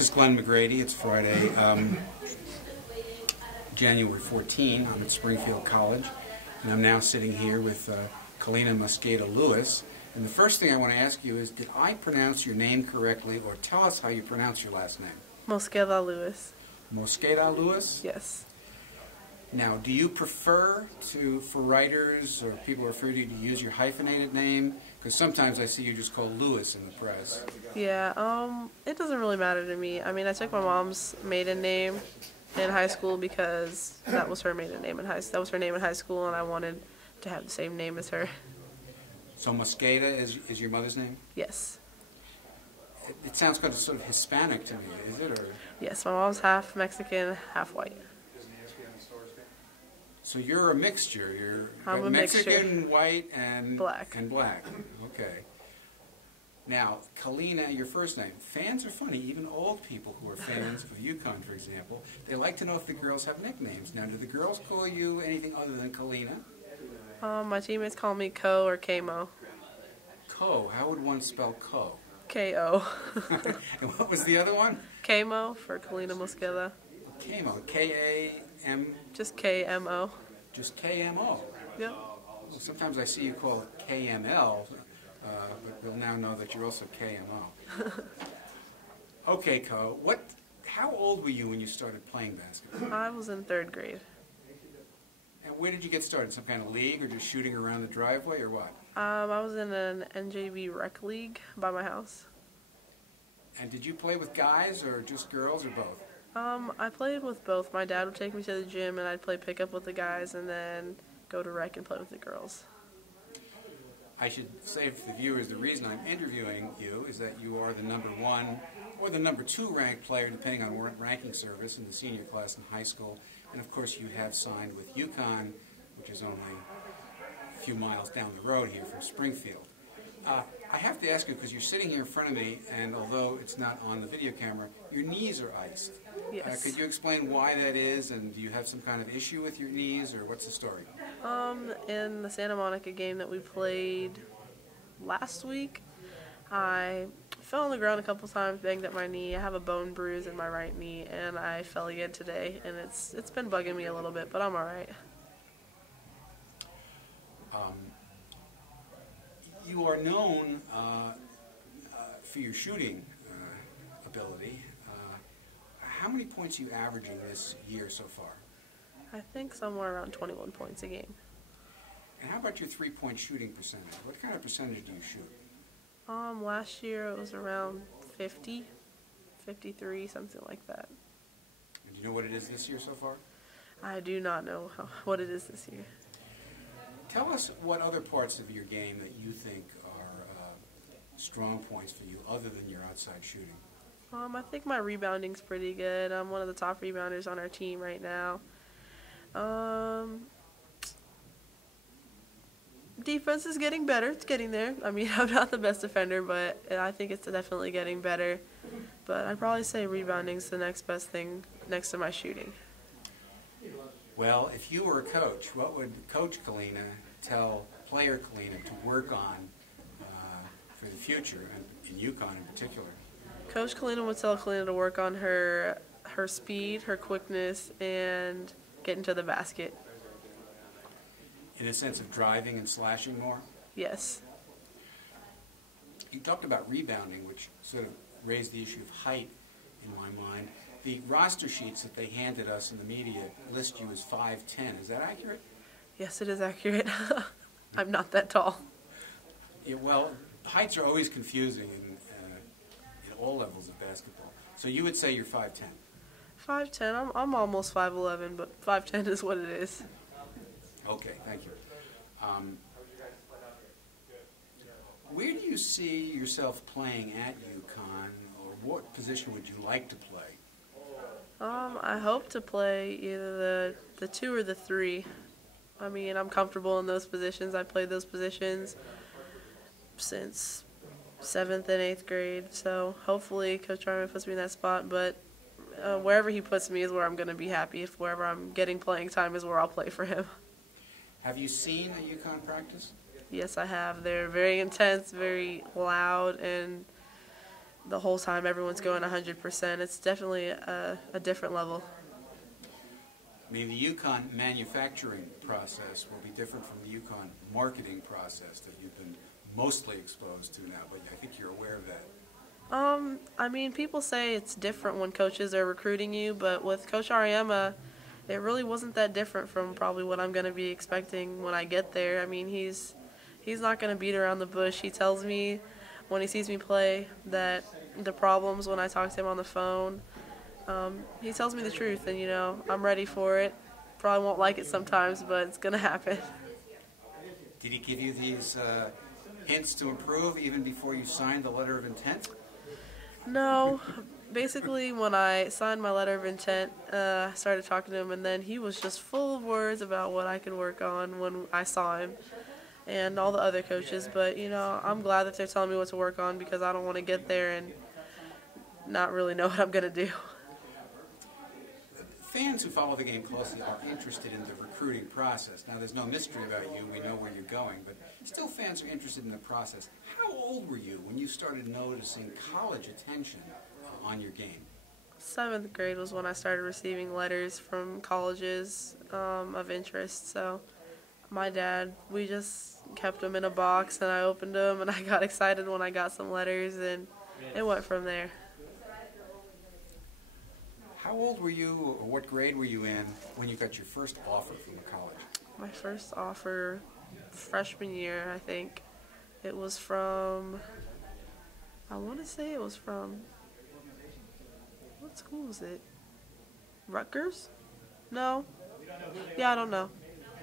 This is Glenn McGrady. It's Friday, January 14. I'm at Springfield College, and I'm now sitting here with Kaleena Mosqueda-Lewis. And the first thing I want to ask you is, did I pronounce your name correctly, or tell us how you pronounce your last name? Mosqueda-Lewis. Mosqueda-Lewis? Yes. Now, do you prefer for writers or people refer to you to use your hyphenated name? Because sometimes I see you just called Lewis in the press. Yeah, it doesn't really matter to me. I mean, I took my mom's maiden name in high school because that was her maiden name in high school. That was her name in high school, and I wanted to have the same name as her. So Mosqueda is your mother's name? Yes. It sounds kind of sort of Hispanic to me, is it? Or? Yes, my mom's half Mexican, half white. So you're a mixture. I'm a Mexican, mixture. white, and black. Okay. Now, Kaleena, your first name. Fans are funny. Even old people who are fans of UConn, for example, they like to know if the girls have nicknames. Now, do the girls call you anything other than Kaleena? My teammates call me Ko or K-Mo. Ko. How would one spell Ko? K-O. And what was the other one? K-Mo for Kaleena Mosqueda. K-Mo. K-A-M... Just K-M-O. Just K-M-O. Yep. Well, sometimes I see you call it K-M-L, but we'll now know that you're also K-M-O. Okay, Ko. How old were you when you started playing basketball? I was in 3rd grade. And where did you get started? Some kind of league or just shooting around the driveway or what? I was in an NJV rec league by my house. And did you play with guys or just girls or both? I played with both. My dad would take me to the gym and I'd play pickup with the guys and then go to rec and play with the girls. I should say for the viewers, the reason I'm interviewing you is that you are the #1 or the #2 ranked player, depending on ranking service, in the senior class in high school. And of course you have signed with UConn, which is only a few miles down the road here from Springfield. I have to ask you, because you're sitting here in front of me, and although it's not on the video camera, your knees are iced. Yes. Could you explain why that is, and do you have some kind of issue with your knees, or what's the story? In the Santa Monica game that we played last week, I fell on the ground a couple times, banged up my knee. I have a bone bruise in my right knee, and I fell again today, and it's been bugging me a little bit, but I'm all right. You are known for your shooting ability. How many points are you averaging this year so far? I think somewhere around 21 points a game. And how about your three-point shooting percentage? What kind of percentage do you shoot? Last year it was around 50, 53, something like that. And do you know what it is this year so far? I do not know what it is this year. Tell us what other parts of your game that you think are strong points for you, other than your outside shooting. I think my rebounding's pretty good. I'm one of the top rebounders on our team right now. Defense is getting better. It's getting there. I mean, I'm not the best defender, but I think it's definitely getting better. But I'd probably say rebounding's the next best thing next to my shooting. Well, if you were a coach, what would Coach Kaleena tell player Kaleena to work on for the future, and in UConn in particular? Coach Kaleena would tell Kaleena to work on her speed, her quickness, and getting to the basket. In a sense of driving and slashing more? Yes. You talked about rebounding, which sort of raised the issue of height in my mind. The roster sheets that they handed us in the media list you as 5'10". Is that accurate? Yes, it is accurate. I'm not that tall. Yeah, well, heights are always confusing in all levels of basketball. So you would say you're 5'10". 5'10". I'm almost 5'11", but 5'10" is what it is. Okay, thank you. Where do you see yourself playing at UConn, or what position would you like to play? I hope to play either the 2 or the 3. I mean, I'm comfortable in those positions. I played those positions since 7th and 8th grade, so hopefully Coach Ryman puts me in that spot, but wherever he puts me is where I'm going to be happy. If wherever I'm getting playing time is where I'll play for him. Have you seen a UConn practice? Yes, I have. They're very intense, very loud, and the whole time everyone's going 100%. It's definitely a different level. I mean, the UConn manufacturing process will be different from the UConn marketing process that you've been mostly exposed to now, but I think you're aware of that. I mean, people say it's different when coaches are recruiting you, but with Coach Ariema, it really wasn't that different from probably what I'm going to be expecting when I get there. I mean, he's not going to beat around the bush. He tells me when he sees me play that the problems when I talk to him on the phone, he tells me the truth, and, you know, I'm ready for it. Probably won't like it sometimes, but it's going to happen. Did he give you these hints to improve even before you signed the letter of intent? No. Basically, when I signed my letter of intent, I started talking to him, and then he was just full of words about what I could work on when I saw him and all the other coaches. But, you know, I'm glad that they're telling me what to work on because I don't want to get there and not really know what I'm going to do. Fans who follow the game closely are interested in the recruiting process. Now, there's no mystery about you. We know where you're going, but still fans are interested in the process. How old were you when you started noticing college attention on your game? 7th grade was when I started receiving letters from colleges of interest. So my dad, we just kept them in a box, and I opened them, and I got excited when I got some letters, and it went from there. How old were you, or what grade were you in when you got your first offer from a college? My first offer, freshman year, I think. It was from, I want to say it was from, what school was it? Rutgers? No. Yeah, I don't know.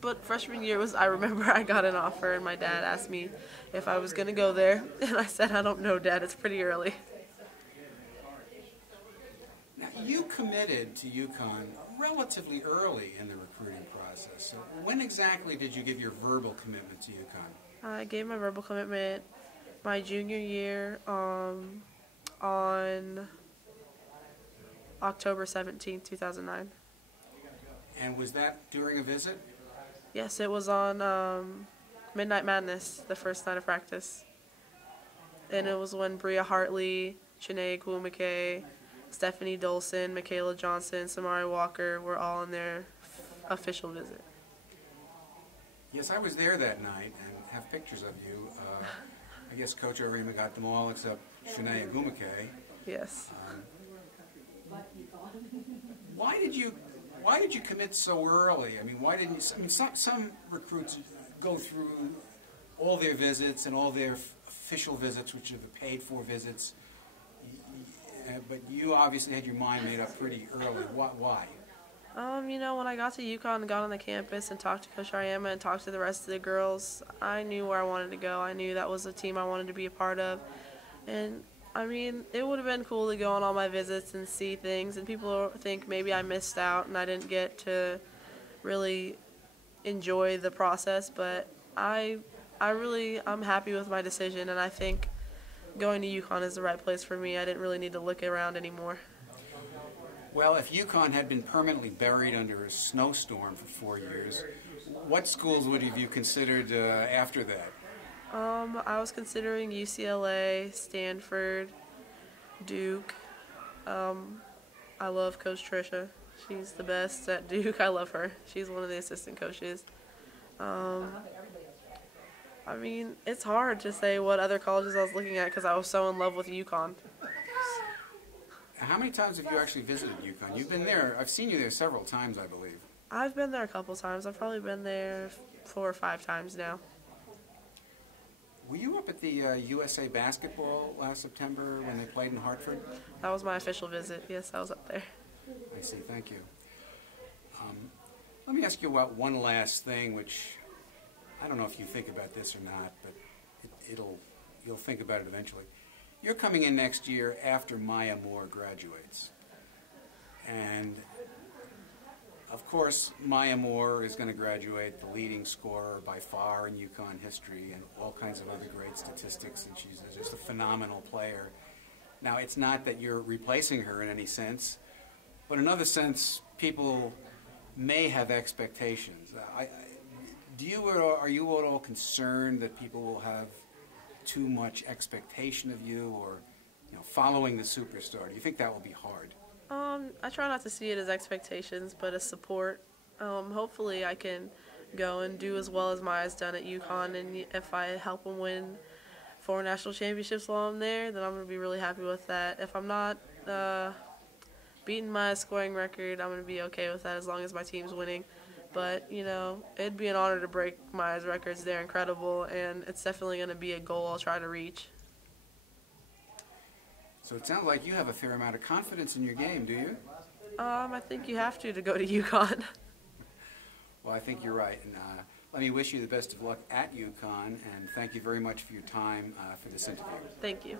But freshman year was, I remember I got an offer, and my dad asked me if I was going to go there. And I said, I don't know, Dad, it's pretty early. Now, you committed to UConn relatively early in the recruiting process. So when exactly did you give your verbal commitment to UConn? I gave my verbal commitment my junior year on October 17, 2009. And was that during a visit? Yes, it was on Midnight Madness, the first night of practice. And it was when Bria Hartley, Chanae Kwumake, Stephanie Dolson, Michaela Johnson, Samari Walker were all on their official visit. Yes, I was there that night and have pictures of you. I guess Coach Ariema got them all except Shanae Agumake. Yes. Why did you commit so early? I mean, why didn't you? I mean, some recruits go through all their visits and all their official visits, which are the paid-for visits. But you obviously had your mind made up pretty early. Why? You know, when I got to UConn and got on the campus and talked to Coach Ariema and talked to the rest of the girls, I knew where I wanted to go. I knew that was a team I wanted to be a part of. And, I mean, it would have been cool to go on all my visits and see things. And people think maybe I missed out and I didn't get to really enjoy the process. But I'm happy with my decision, and I think going to UConn is the right place for me. I didn't really need to look around anymore. Well, if UConn had been permanently buried under a snowstorm for 4 years, what schools would have you considered after that? I was considering UCLA, Stanford, Duke. I love Coach Tricia. She's the best at Duke. I love her. She's one of the assistant coaches. I mean, it's hard to say what other colleges I was looking at because I was so in love with UConn. How many times have you actually visited UConn? You've been there. I've seen you there several times, I believe. I've been there a couple times. I've probably been there 4 or 5 times now. Were you up at the USA Basketball last September when they played in Hartford? That was my official visit. Yes, I was up there. I see. Thank you. Let me ask you about one last thing, which I don't know if you think about this or not, but you'll think about it eventually. You're coming in next year after Maya Moore graduates. And, of course, Maya Moore is going to graduate the leading scorer by far in UConn history and all kinds of other great statistics, and she's just a phenomenal player. Now, it's not that you're replacing her in any sense, but in another sense, people may have expectations. Are you at all concerned that people will have too much expectation of you, or following the superstar? Do you think that will be hard? I try not to see it as expectations, but as support. Hopefully I can go and do as well as Maya's done at UConn, and if I help them win 4 national championships while I'm there, then I'm going to be really happy with that. If I'm not beating Maya's scoring record, I'm going to be okay with that as long as my team's winning. But, it'd be an honor to break Maya's records. They're incredible, and it's definitely going to be a goal I'll try to reach. So it sounds like you have a fair amount of confidence in your game, do you? I think you have to go to UConn. Well, I think you're right. And let me wish you the best of luck at UConn, and thank you very much for your time for this interview. Thank you.